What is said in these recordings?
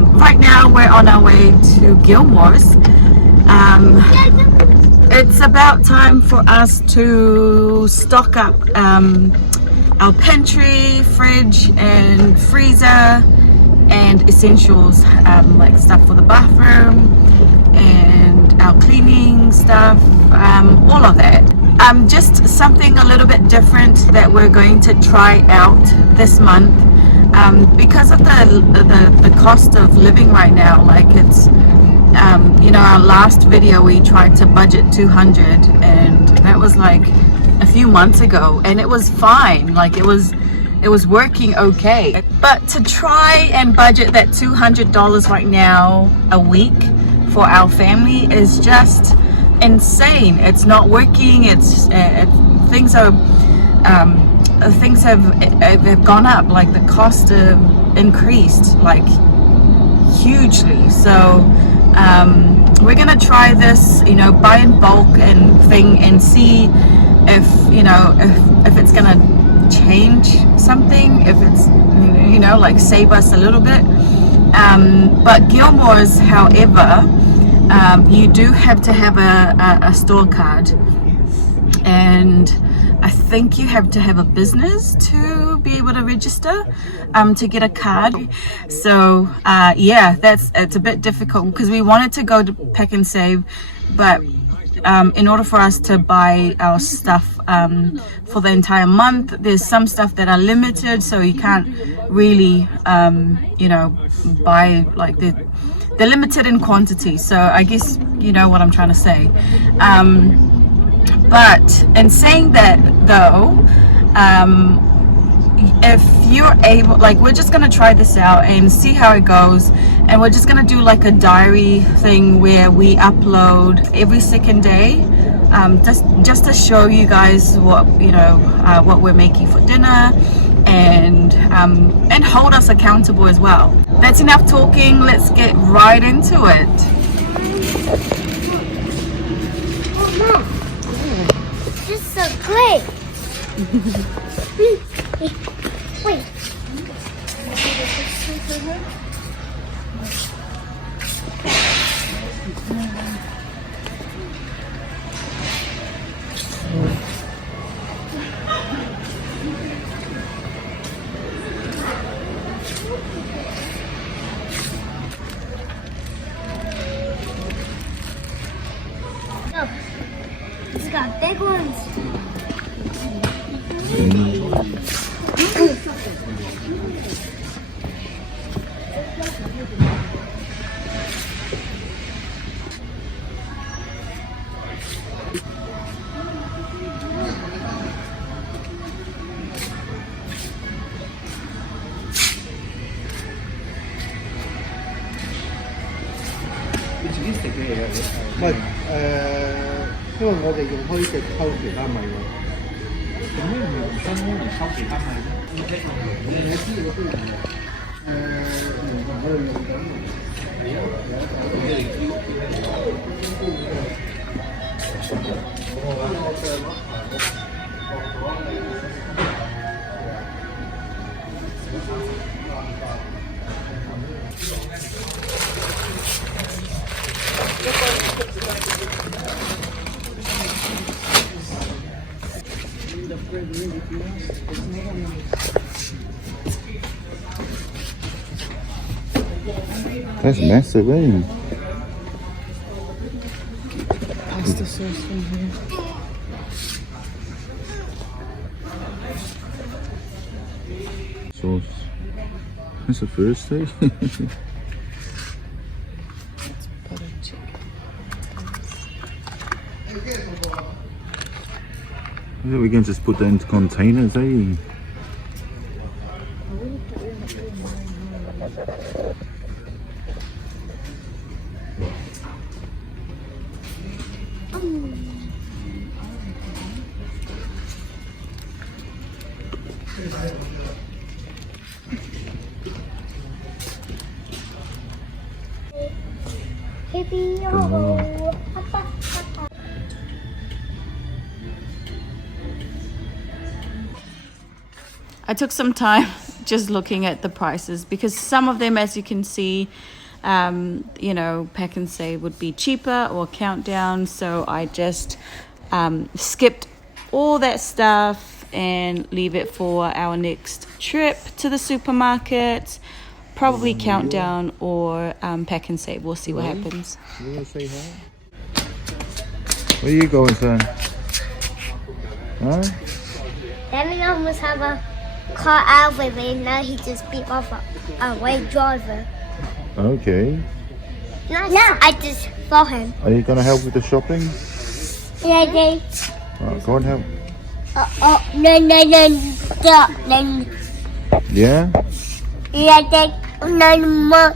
Right now we're on our way to Gilmours. It's about time for us to stock up our pantry, fridge and freezer and essentials, like stuff for the bathroom and our cleaning stuff, all of that. Just something a little bit different that we're going to try out this month, because of the cost of living right now. Like it's you know, our last video we tried to budget 200 and that was like a few months ago and it was fine, like it was working okay. But to try and budget that $200 right now a week for our family is just insane. It's not working. Things have gone up, like the cost have increased like hugely. So we're gonna try this, you know, buy in bulk and thing and see if, you know, if it's gonna change something, if it's, you know, like save us a little bit. But Gilmours, however, you do have to have a store card, and I think you have to have a business to be able to register to get a card. So yeah, it's a bit difficult because we wanted to go to Pak'nsave, but in order for us to buy our stuff for the entire month, there's some stuff that are limited, so you can't really you know, buy, like they're limited in quantity. So I guess you know what I'm trying to say. But in saying that though, if you're able, like we're just gonna try this out and see how it goes, and we're just gonna do like a diary thing where we upload every second day, just to show you guys what, you know, what we're making for dinner, and hold us accountable as well. That's enough talking, let's get right into it. So great. Wait. No, it's got big ones. But 因為我哋用虛極溝其他米喎。咁咩唔用真空嚟溝其他米咧？你知嗰啲人用我哋用緊。係啊，That's massive, ain't it? Pasta sauce in here. Sauce. That's the first thing. That's butter chicken. I think we can just put that into containers, eh? I took some time just looking at the prices, because some of them, as you can see, you know, Pak'nsave would be cheaper, or Countdown. So I just skipped all that stuff and leave it for our next trip to the supermarket. Probably Countdown or Pak'nsave. We'll see what happens. You want to say hi? Where are you going, son? Huh? Daddy almost have a car out with me. Now he just beat off a white driver. Okay. No, I just saw him. Are you going to help with the shopping? Yeah, they. Right, go and help. No. Yeah? Yeah, they. No.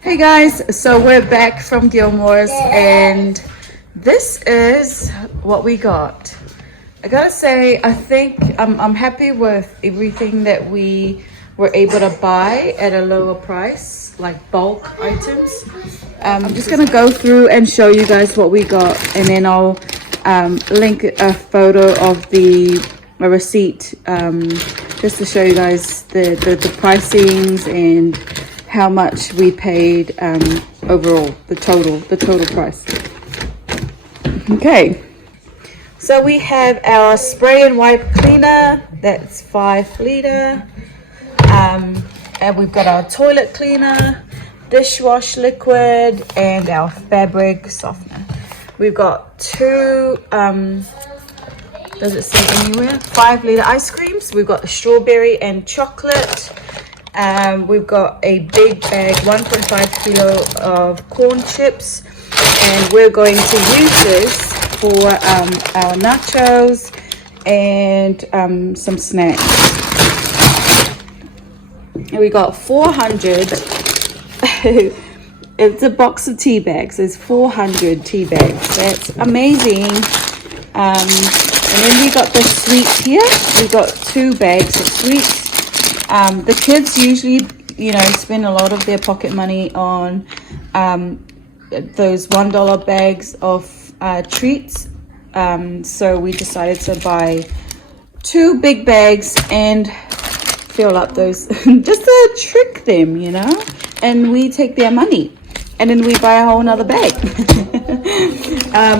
Hey guys, so we're back from Gilmours, and this is what we got. I gotta say, I think I'm happy with everything that we were able to buy at a lower price, like bulk items. I'm just gonna go through and show you guys what we got, and then I'll link a photo of a receipt, just to show you guys the pricings and how much we paid overall, the total price. Okay, so we have our spray and wipe cleaner, that's 5 liter, and we've got our toilet cleaner, dishwash liquid, and our fabric softener. We've got 2 does it say anywhere, 5 liter ice creams. We've got the strawberry and chocolate. We've got a big bag, 1.5 kilo of corn chips, and we're going to use this for our nachos and some snacks. And we got 400. It's a box of tea bags. There's 400 tea bags. That's amazing. And then we got the sweets here. We got 2 bags of sweets. The kids usually, you know, spend a lot of their pocket money on those $1 bags of treats. So we decided to buy 2 big bags and fill up those just to trick them, you know, and we take their money and then we buy a whole nother bag.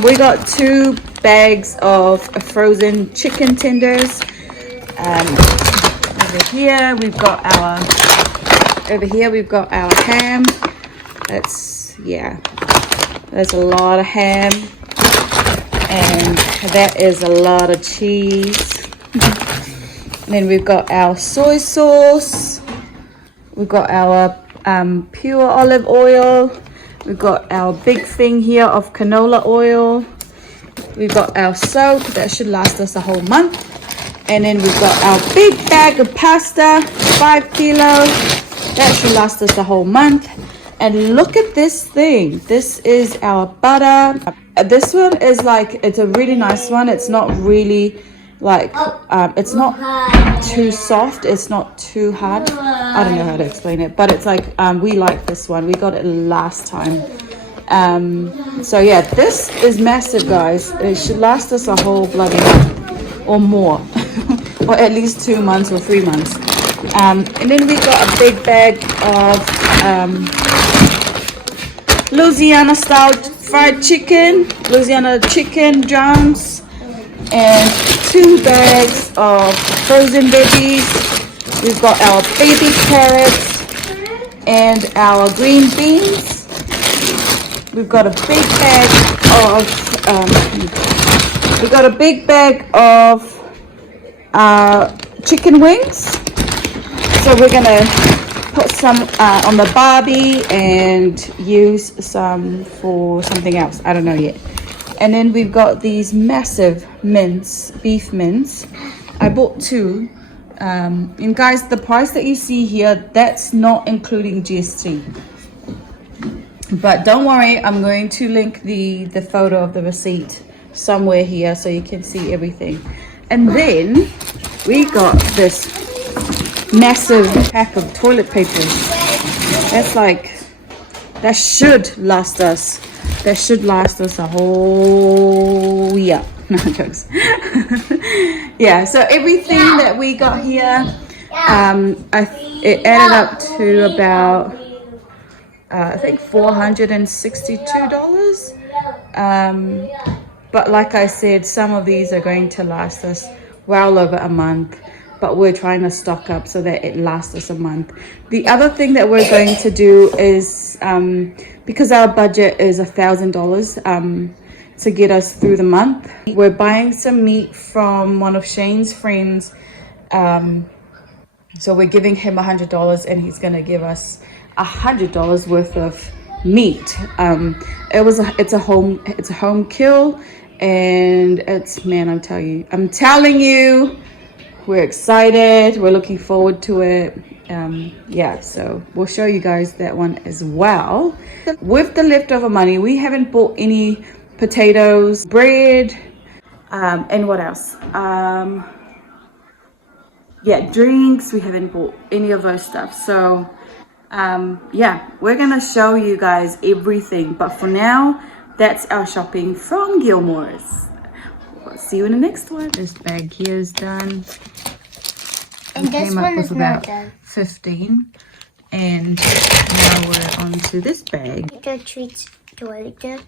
We got 2 bags of frozen chicken tenders. Over here we've got our ham. That's a lot of ham, and that is a lot of cheese. And then we've got our soy sauce. We've got our pure olive oil. We've got our big thing here of canola oil. We've got our soap that should last us a whole month. And then we've got our big bag of pasta, 5 kilos. That should last us a whole month. And look at this thing. This is our butter. This one is like, it's a really nice one. It's not really like, it's not too soft. It's not too hard. I don't know how to explain it, but it's like, we like this one. We got it last time. So yeah, this is massive, guys. It should last us a whole bloody month or more. Or at least 2 months or 3 months. And then we got a big bag of Louisiana style fried chicken, Louisiana chicken drums, and 2 bags of frozen veggies. We've got our baby carrots and our green beans. We've got a big bag of chicken wings. So we're gonna put some on the barbie and use some for something else. I don't know yet. And then we've got these massive mince, beef mince. I bought 2. And guys, the price that you see here, that's not including GST. But don't worry, I'm going to link the photo of the receipt somewhere here so you can see everything. And then we got this massive pack of toilet paper. That's like, that should last us a whole year. No jokes. Yeah, so everything that we got here, it added up to about I think $462. But like I said, some of these are going to last us well over a month, but we're trying to stock up so that it lasts us a month. The other thing that we're going to do is, because our budget is $1,000 to get us through the month, we're buying some meat from one of Shane's friends. So we're giving him $100 and he's gonna give us $100 worth of meat. It's a home kill, and it's, man, I'm telling you, we're excited. We're looking forward to it. Yeah, so we'll show you guys that one as well. With the leftover money, we haven't bought any potatoes, bread, and what else? Yeah, drinks. We haven't bought any of those stuff. So yeah, we're gonna show you guys everything, but for now, that's our shopping from Gilmours. We'll see you in the next one. This bag here is done. And this one is not done. 15, and now we're on to this bag. The treats to later.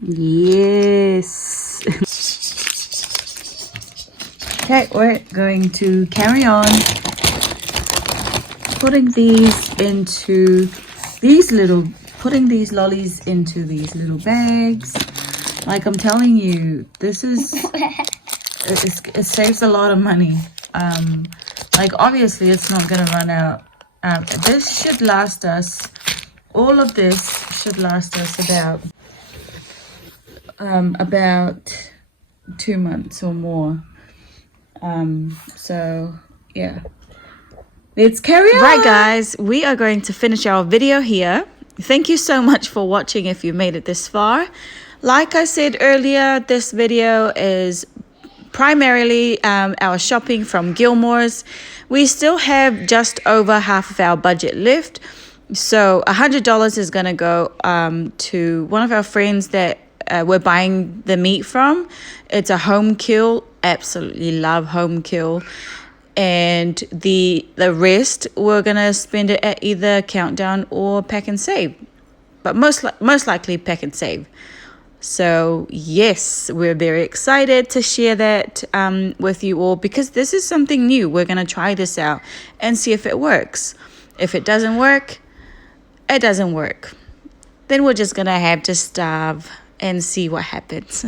Yes. Okay, we're going to carry on putting these lollies into these little bags. Like I'm telling you, this is it saves a lot of money. Like obviously it's not gonna run out. This should last us, all of this should last us about 2 months or more. So yeah, let's carry on. Right guys, we are going to finish our video here. Thank you so much for watching if you made it this far. Like I said earlier, this video is primarily our shopping from Gilmours. We still have just over half of our budget left, so $100 is going to go to one of our friends that we're buying the meat from. It's a home kill. Absolutely love home kill. And the rest we're gonna spend it at either Countdown or Pak'nsave, but most likely Pak'nsave. So yes, we're very excited to share that with you all, because this is something new. We're gonna try this out and see if it works. If it doesn't work, it doesn't work. Then we're just gonna have to starve and see what happens.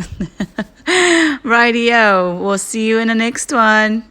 Rightio, we'll see you in the next one.